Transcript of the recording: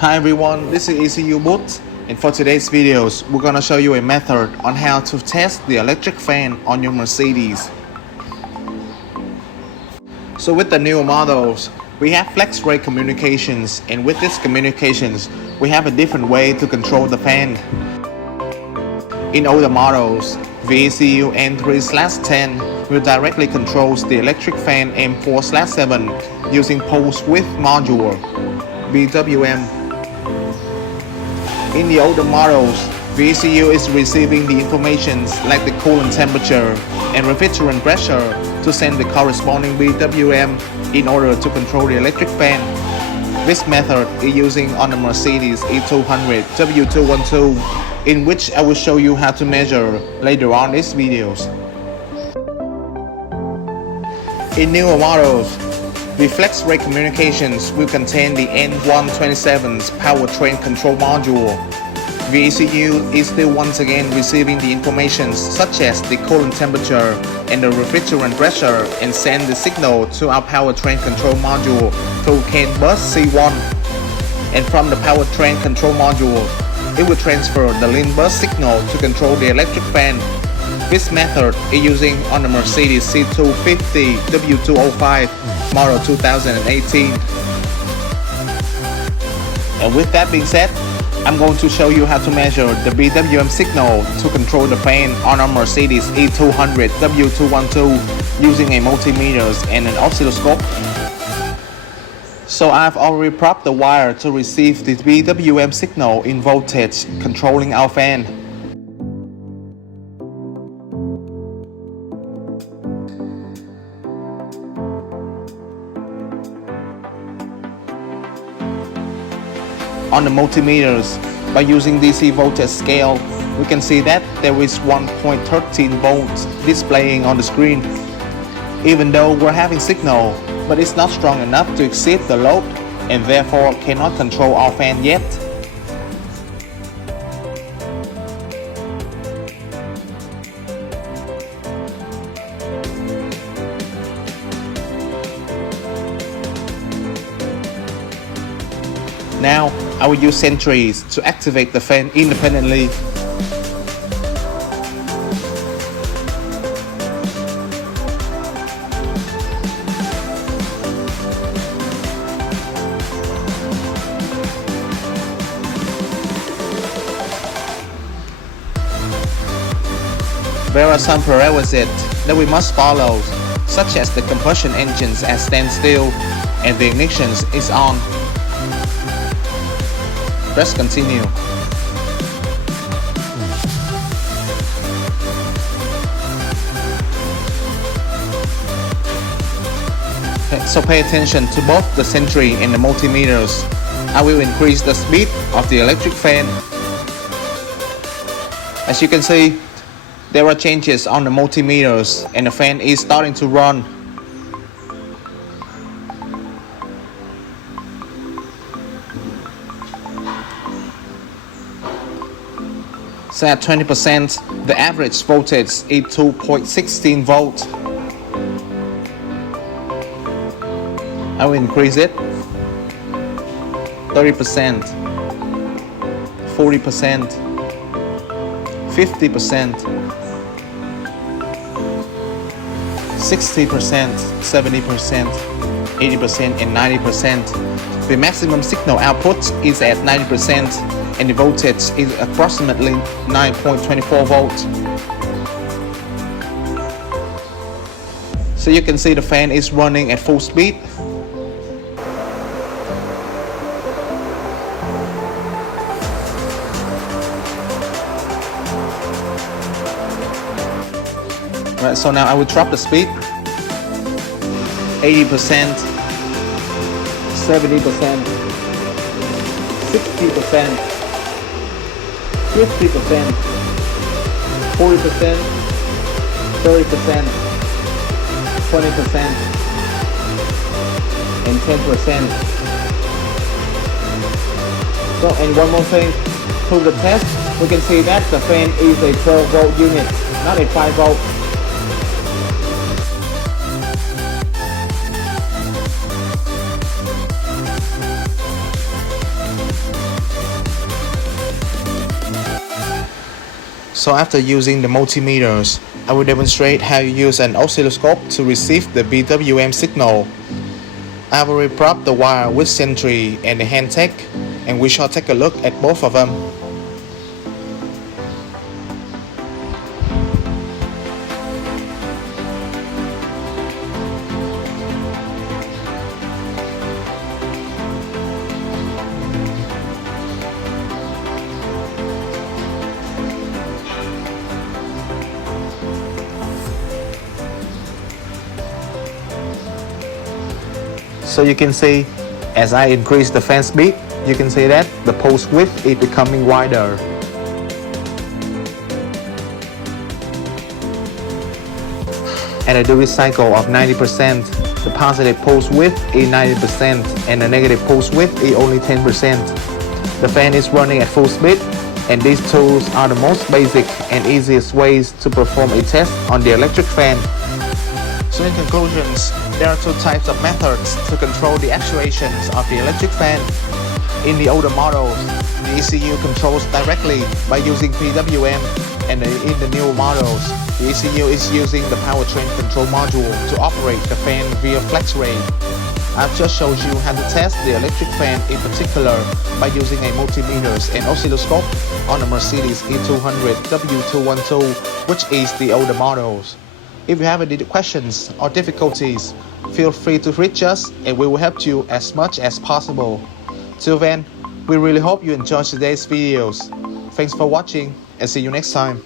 Hi everyone, this is Ecuboot, and for today's videos, we're gonna show you a method on how to test the electric fan on your Mercedes. So with the newer models, we have flex rate communications, and with these communications, we have a different way to control the fan. In older models, VACU N3/10 will directly controls the electric fan M4/7 using pulse width module, BWM. In the older models, VACU is receiving the information like the coolant temperature and refrigerant pressure to send the corresponding BWM in order to control the electric fan. This method is using on the Mercedes E200 W212, in which I will show you how to measure later on these videos. In newer models, the flex rate communications will contain the N127's powertrain control module. VACU is still once again receiving the information such as the coolant temperature and the refrigerant pressure and send the signal to our powertrain control module through CAN bus C1. And from the powertrain control module, it will transfer the LIN bus signal to control the electric fan. This method is using on the Mercedes C250 W205 model 2018. And with that being said, I'm going to show you how to measure the BWM signal to control the fan on our Mercedes E200 W212 using a multimeter and an oscilloscope. So I've already propped the wire to receive the BWM signal in voltage controlling our fan. On the multimeters, by using DC voltage scale, we can see that there is 1.13 volts displaying on the screen. Even though we're having signal, but it's not strong enough to exceed the load and therefore cannot control our fan yet. Now, I will use sentries to activate the fan independently. There are some prerequisites that we must follow, such as the combustion engines at standstill and the ignition is on. Press continue. So pay attention to both the sentry and the multimeters. I will increase the speed of the electric fan. As you can see, there are changes on the multimeters and the fan is starting to run. So at 20%, the average voltage is 2.16 volts. I will increase it. 30%, 40%, 50%, 60%, 70%, 80%, and 90%. The maximum signal output is at 90%. And the voltage is approximately 9.24 volts. So you can see the fan is running at full speed. Right, so now I will drop the speed. 80%, 70%, 60%. 50%, 40%, 30%, 20%, and 10%. So, and one more thing, through the test, we can see that the fan is a 12 volt unit, not a 5 volt. So after using the multimeters, I will demonstrate how you use an oscilloscope to receive the PWM signal. I will reprop the wire with sentry and the hand tag, and we shall take a look at both of them. So you can see, as I increase the fan speed, you can see that the pulse width is becoming wider. At a duty cycle of 90%, the positive pulse width is 90% and the negative pulse width is only 10%. The fan is running at full speed, and these tools are the most basic and easiest ways to perform a test on the electric fan. So in conclusions, there are two types of methods to control the actuations of the electric fan. In the older models, the ECU controls directly by using PWM, and in the newer models, the ECU is using the powertrain control module to operate the fan via flex ray. I've just showed you how to test the electric fan in particular by using a multimeters and oscilloscope on the Mercedes W212, which is the older models. If you have any questions or difficulties, feel free to reach us and we will help you as much as possible. Till then, we really hope you enjoyed today's videos. Thanks for watching and see you next time.